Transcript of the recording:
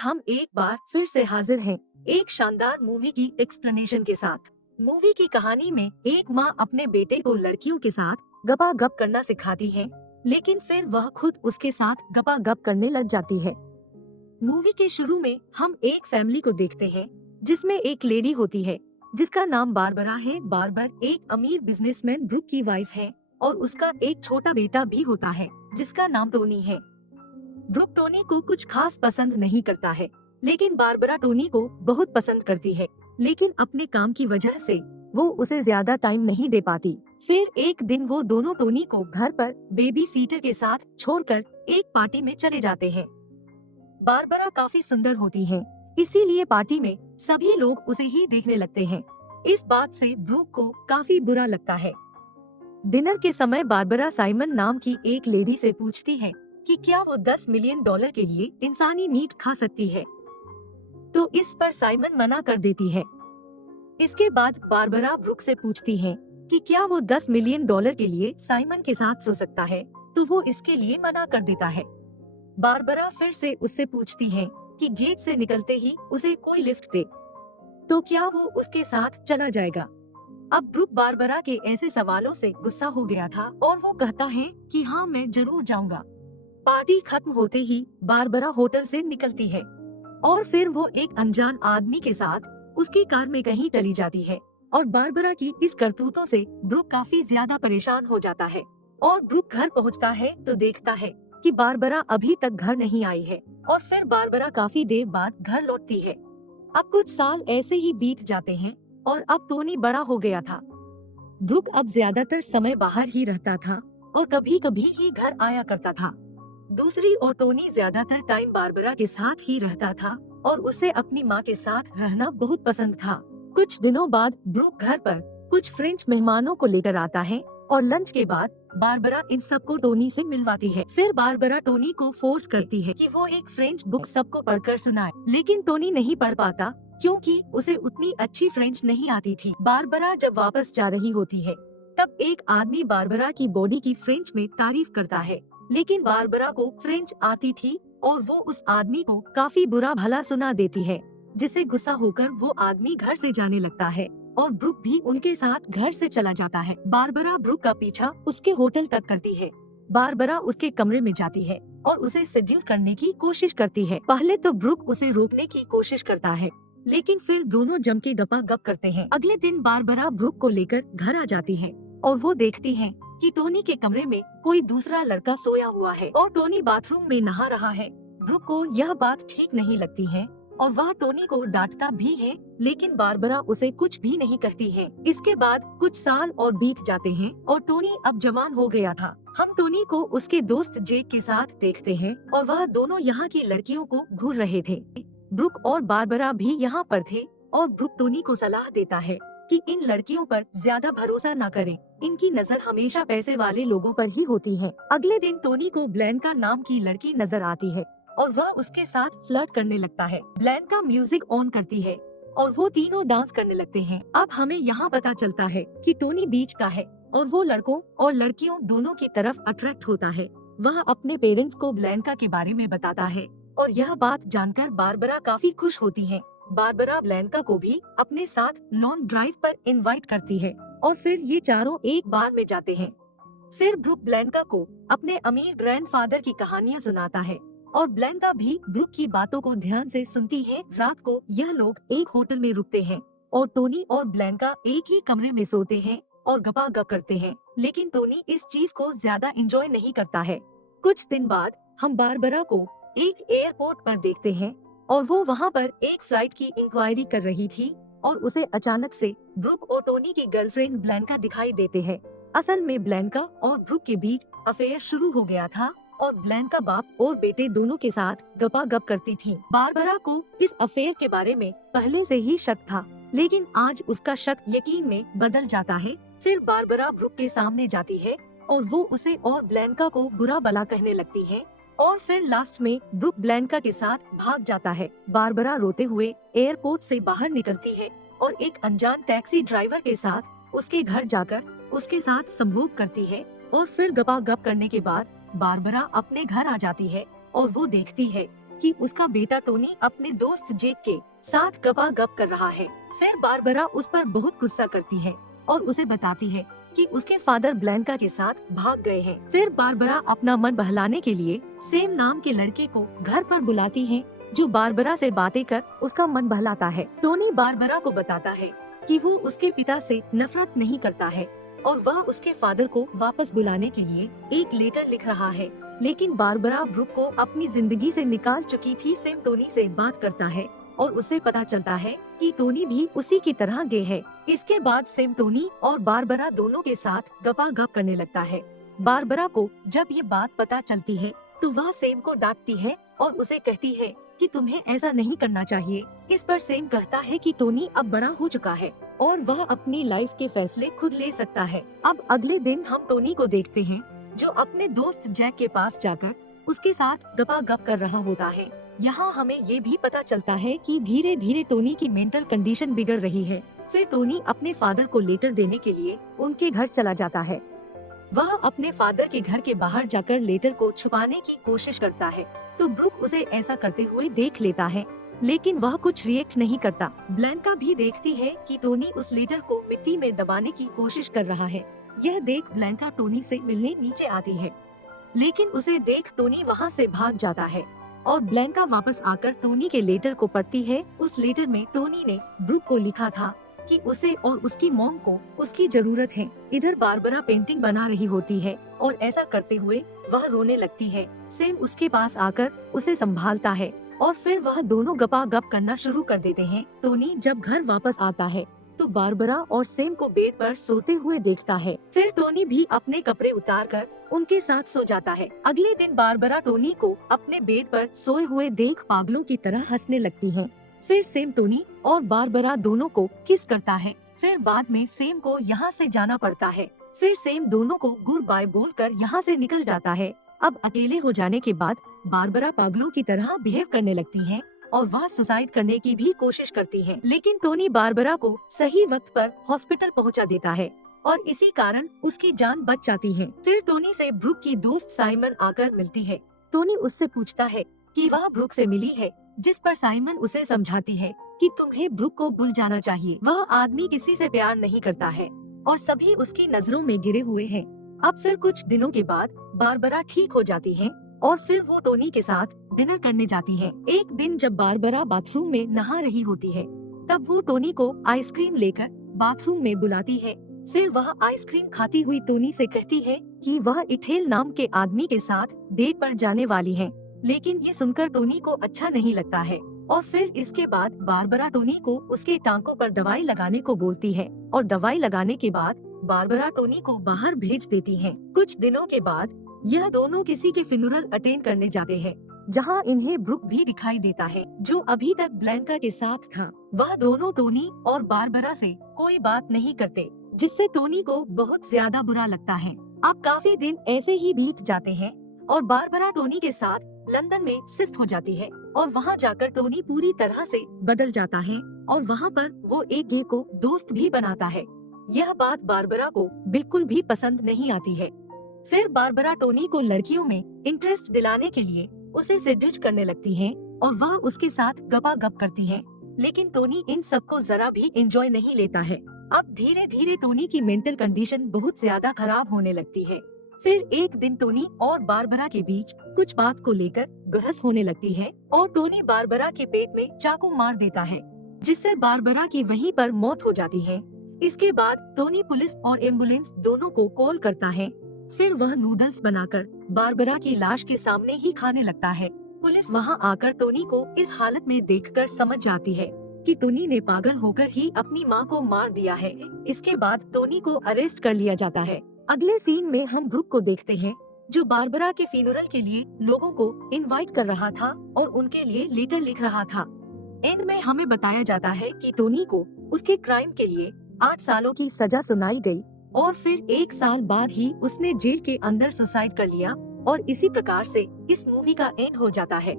हम एक बार फिर से हाजिर हैं एक शानदार मूवी की एक्सप्लेनेशन के साथ। मूवी की कहानी में एक माँ अपने बेटे को लड़कियों के साथ गपागप करना सिखाती है, लेकिन फिर वह खुद उसके साथ गपागप करने लग जाती है। मूवी के शुरू में हम एक फैमिली को देखते हैं जिसमें एक लेडी होती है जिसका नाम बारबरा है। बारबर एक अमीर बिजनेसमैन ब्रुक की वाइफ है और उसका एक छोटा बेटा भी होता है जिसका नाम टोनी है। ब्रुक टोनी को कुछ खास पसंद नहीं करता है, लेकिन बारबरा टोनी को बहुत पसंद करती है, लेकिन अपने काम की वजह से वो उसे ज्यादा टाइम नहीं दे पाती। फिर एक दिन वो दोनों टोनी को घर पर बेबी सीटर के साथ छोड़कर एक पार्टी में चले जाते हैं। बारबरा काफी सुंदर होती है, इसीलिए पार्टी में सभी लोग उसे ही देखने लगते हैं। इस बात से ब्रुक को काफी बुरा लगता है। डिनर के समय बारबरा साइमन नाम की एक लेडी से पूछती है कि क्या वो $10 मिलियन के लिए इंसानी मीट खा सकती है, तो इस पर साइमन मना कर देती है। इसके बाद बारबरा ब्रुक से पूछती है कि क्या वो $10 मिलियन के लिए साइमन के साथ सो सकता है, तो वो इसके लिए मना कर देता है। बारबरा फिर से उससे पूछती है कि गेट से निकलते ही उसे कोई लिफ्ट दे, तो क्या वो उसके साथ चला जाएगा। अब ब्रुक बारबरा के ऐसे सवालों से गुस्सा हो गया था और वो कहता है कि हाँ, मैं जरूर जाऊंगा। पार्टी खत्म होते ही बारबरा होटल से निकलती है और फिर वो एक अनजान आदमी के साथ उसकी कार में कहीं चली जाती है और बारबरा की इस करतूतों से ब्रुक काफी ज्यादा परेशान हो जाता है। और ब्रुक घर पहुंचता है तो देखता है कि बारबरा अभी तक घर नहीं आई है और फिर बारबरा काफी देर बाद घर लौटती है। अब कुछ साल ऐसे ही बीत जाते हैं और अब टोनी बड़ा हो गया था। ब्रुक अब ज्यादातर समय बाहर ही रहता था और कभी कभी ही घर आया करता था। दूसरी ओर टोनी ज्यादातर टाइम बारबरा के साथ ही रहता था और उसे अपनी माँ के साथ रहना बहुत पसंद था। कुछ दिनों बाद ब्रुक घर पर कुछ फ्रेंच मेहमानों को लेकर आता है और लंच के बाद बारबरा इन सबको टोनी से मिलवाती है। फिर बारबरा टोनी को फोर्स करती है कि वो एक फ्रेंच बुक सबको पढ़कर सुनाए, लेकिन टोनी नहीं पढ़ पाता क्योंकि उसे उतनी अच्छी फ्रेंच नहीं आती थी। बारबरा जब वापस जा रही होती है तब एक आदमी बारबरा की बॉडी की फ्रेंच में तारीफ करता है, लेकिन बारबरा को फ्रेंच आती थी और वो उस आदमी को काफी बुरा भला सुना देती है, जिसे गुस्सा होकर वो आदमी घर से जाने लगता है और ब्रुक भी उनके साथ घर से चला जाता है। बारबरा ब्रुक का पीछा उसके होटल तक करती है। बारबरा उसके कमरे में जाती है और उसे सेड्यूस करने की कोशिश करती है। पहले तो ब्रुक उसे रोकने की कोशिश करता है, लेकिन फिर दोनों जम के गपागप करते हैं। अगले दिन बारबरा ब्रुक को लेकर घर आ जाती है और वो देखती है कि टोनी के कमरे में कोई दूसरा लड़का सोया हुआ है और टोनी बाथरूम में नहा रहा है। ब्रुक को यह बात ठीक नहीं लगती है और वह टोनी को डांटता भी है, लेकिन बारबरा उसे कुछ भी नहीं कहती है। इसके बाद कुछ साल और बीत जाते हैं और टोनी अब जवान हो गया था। हम टोनी को उसके दोस्त जेक के साथ देखते हैं और वह दोनों यहाँ की लड़कियों को घूर रहे थे। ब्रुक और बारबरा भी यहाँ पर थे और ब्रुक टोनी को सलाह देता है कि इन लड़कियों पर ज्यादा भरोसा न करें, इनकी नजर हमेशा पैसे वाले लोगों पर ही होती है। अगले दिन टोनी को ब्लैंका नाम की लड़की नजर आती है और वह उसके साथ फ्लर्ट करने लगता है। ब्लैंका म्यूजिक ऑन करती है और वो तीनों डांस करने लगते हैं। अब हमें यहाँ पता चलता है कि टोनी बीच का है और वो लड़कों और लड़कियों दोनों की तरफ अट्रैक्ट होता है। वह अपने पेरेंट्स को ब्लैंका के बारे में बताता है और यह बात जानकर बारबरा काफी खुश होती है। बारबरा ब्लैंका को भी अपने साथ लॉन्ग ड्राइव पर इनवाइट करती है और फिर ये चारों एक बार में जाते हैं। फिर ब्रुक ब्लैंका को अपने अमीर ग्रैंडफादर की कहानियाँ सुनाता है और ब्लैंका भी ब्रुक की बातों को ध्यान से सुनती है। रात को यह लोग एक होटल में रुकते हैं और टोनी और ब्लैंका एक ही कमरे में सोते हैं और गपागप करते हैं, लेकिन टोनी इस चीज को ज्यादा एंजॉय नहीं करता है। कुछ दिन बाद हम बारबरा को एक एयरपोर्ट पर देखते हैं और वो वहाँ पर एक फ्लाइट की इंक्वायरी कर रही थी और उसे अचानक से ब्रुक और टोनी की गर्लफ्रेंड ब्लैंका दिखाई देते हैं। असल में ब्लैंका और ब्रुक के बीच अफेयर शुरू हो गया था और ब्लैंका बाप और बेटे दोनों के साथ गपागप करती थी। बारबरा को इस अफेयर के बारे में पहले से ही शक था, लेकिन आज उसका शक यकीन में बदल जाता है। फिर बारबरा ब्रुक के सामने जाती है और वो उसे और ब्लैंका को बुरा भला कहने लगती है और फिर लास्ट में ब्रुक ब्लैंका के साथ भाग जाता है। बारबरा रोते हुए एयरपोर्ट से बाहर निकलती है और एक अनजान टैक्सी ड्राइवर के साथ उसके घर जाकर उसके साथ संभोग करती है और फिर गपागप करने के बाद बारबरा अपने घर आ जाती है और वो देखती है कि उसका बेटा टोनी अपने दोस्त जेक के साथ गपागप कर रहा है। फिर बारबरा उस पर बहुत गुस्सा करती है और उसे बताती है कि उसके फादर ब्लैंका के साथ भाग गए हैं। फिर बारबरा अपना मन बहलाने के लिए सेम नाम के लड़के को घर पर बुलाती है, जो बारबरा से बातें कर उसका मन बहलाता है। टोनी बारबरा को बताता है कि वो उसके पिता से नफरत नहीं करता है और वह उसके फादर को वापस बुलाने के लिए एक लेटर लिख रहा है। लेकिन बारबरा ब्रुक को अपनी जिंदगी से निकाल चुकी थी। सेम टोनी से बात करता है और उसे पता चलता है कि टोनी भी उसी की तरह गे है। इसके बाद सेम टोनी और बारबरा दोनों के साथ गपागप करने लगता है। बारबरा को जब ये बात पता चलती है तो वह सेम को डांटती है और उसे कहती है कि तुम्हें ऐसा नहीं करना चाहिए। इस पर सेम कहता है कि टोनी अब बड़ा हो चुका है और वह अपनी लाइफ के फैसले खुद ले सकता है। अब अगले दिन हम टोनी को देखते हैं, जो अपने दोस्त जैक के पास जाकर उसके साथ गपागप कर रहा होता है। यहाँ हमें ये भी पता चलता है कि धीरे धीरे टोनी की मेंटल कंडीशन बिगड़ रही है। फिर टोनी अपने फादर को लेटर देने के लिए उनके घर चला जाता है। वह अपने फादर के घर के बाहर जाकर लेटर को छुपाने की कोशिश करता है, तो ब्रुक उसे ऐसा करते हुए देख लेता है, लेकिन वह कुछ रिएक्ट नहीं करता। ब्लैंका भी देखती है कि टोनी उस लेटर को मिट्टी में दबाने की कोशिश कर रहा है। यह देख ब्लैंका टोनी से मिलने नीचे आती है, लेकिन उसे देख टोनी वहाँ से भाग जाता है और ब्लैंका वापस आकर टोनी के लेटर को पढ़ती है। उस लेटर में टोनी ने ब्रुक को लिखा था कि उसे और उसकी मॉम को उसकी जरूरत है। इधर बारबरा पेंटिंग बना रही होती है और ऐसा करते हुए वह रोने लगती है। सेम उसके पास आकर उसे संभालता है और फिर वह दोनों गपागप करना शुरू कर देते हैं। टोनी जब घर वापस आता है तो बारबरा और सेम को बेड पर सोते हुए देखता है। फिर टोनी भी अपने कपड़े उतारकर उनके साथ सो जाता है। अगले दिन बारबरा टोनी को अपने बेड पर सोए हुए देख पागलों की तरह हंसने लगती है। फिर सेम टोनी और बारबरा दोनों को किस करता है। फिर बाद में सेम को यहाँ से जाना पड़ता है। फिर सेम दोनों को गुड बाय बोलकर यहाँ से निकल जाता है। अब अकेले हो जाने के बाद बारबरा पागलों की तरह बिहेव करने लगती है और वह सुसाइड करने की भी कोशिश करती है, लेकिन टोनी बारबरा को सही वक्त पर हॉस्पिटल पहुंचा देता है और इसी कारण उसकी जान बच जाती है। फिर टोनी से ब्रुक की दोस्त साइमन आकर मिलती है। टोनी उससे पूछता है कि वह ब्रुक से मिली है, जिस पर साइमन उसे समझाती है कि तुम्हें ब्रुक को भूल जाना चाहिए। वह आदमी किसी से प्यार नहीं करता है और सभी उसकी नजरों में गिरे हुए हैं। अब फिर कुछ दिनों के बाद बारबरा ठीक हो जाती है और फिर वो टोनी के साथ डिनर करने जाती है। एक दिन जब बारबरा बाथरूम में नहा रही होती है, तब वो टोनी को आइसक्रीम लेकर बाथरूम में बुलाती है। फिर वह आइसक्रीम खाती हुई टोनी से कहती है कि वह इथेल नाम के आदमी के साथ डेट पर जाने वाली है, लेकिन ये सुनकर टोनी को अच्छा नहीं लगता है और फिर इसके बाद बारबरा टोनी को उसके टांकों पर दवाई लगाने को बोलती है और दवाई लगाने के बाद बारबरा टोनी को बाहर भेज देती है। कुछ दिनों के बाद यह दोनों किसी के फ्यूनरल अटेंड करने जाते हैं, जहां इन्हें ब्रुक भी दिखाई देता है, जो अभी तक ब्लैंका के साथ था। वह दोनों टोनी और बारबरा से कोई बात नहीं करते, जिससे टोनी को बहुत ज्यादा बुरा लगता है। अब काफी दिन ऐसे ही बीत जाते हैं और बारबरा टोनी के साथ लंदन में शिफ्ट हो जाती है और वहाँ जाकर टोनी पूरी तरह से बदल जाता है और वहाँ पर वो एक गे को दोस्त भी बनाता है। यह बात बारबरा को बिल्कुल भी पसंद नहीं आती है। फिर बारबरा टोनी को लड़कियों में इंटरेस्ट दिलाने के लिए उसे सेड्यूस करने लगती है और वह उसके साथ गपागप करती है, लेकिन टोनी इन सबको जरा भी एंजॉय नहीं लेता है। अब धीरे धीरे टोनी की मेंटल कंडीशन बहुत ज्यादा खराब होने लगती है। फिर एक दिन टोनी और बारबरा के बीच कुछ बात को लेकर बहस होने लगती है और टोनी बारबरा के पेट में चाकू मार देता है, जिससे बारबरा की वहीं पर मौत हो जाती है। इसके बाद टोनी पुलिस और एम्बुलेंस दोनों को कॉल करता है। फिर वह नूडल्स बनाकर बारबरा की लाश के सामने ही खाने लगता है। पुलिस वहां आकर टोनी को इस हालत में देखकर समझ जाती है कि टोनी ने पागल होकर ही अपनी मां को मार दिया है। इसके बाद टोनी को अरेस्ट कर लिया जाता है। अगले सीन में हम ब्रुक को देखते हैं, जो बारबरा के फ्यूनरल के लिए लोगों को इनवाइट कर रहा था और उनके लिए लेटर लिख रहा था। एंड में हमें बताया जाता है कि टोनी को उसके क्राइम के लिए 8 सालों की सजा सुनाई गई और फिर 1 साल बाद ही उसने जेल के अंदर सुसाइड कर लिया और इसी प्रकार से इस मूवी का एंड हो जाता है।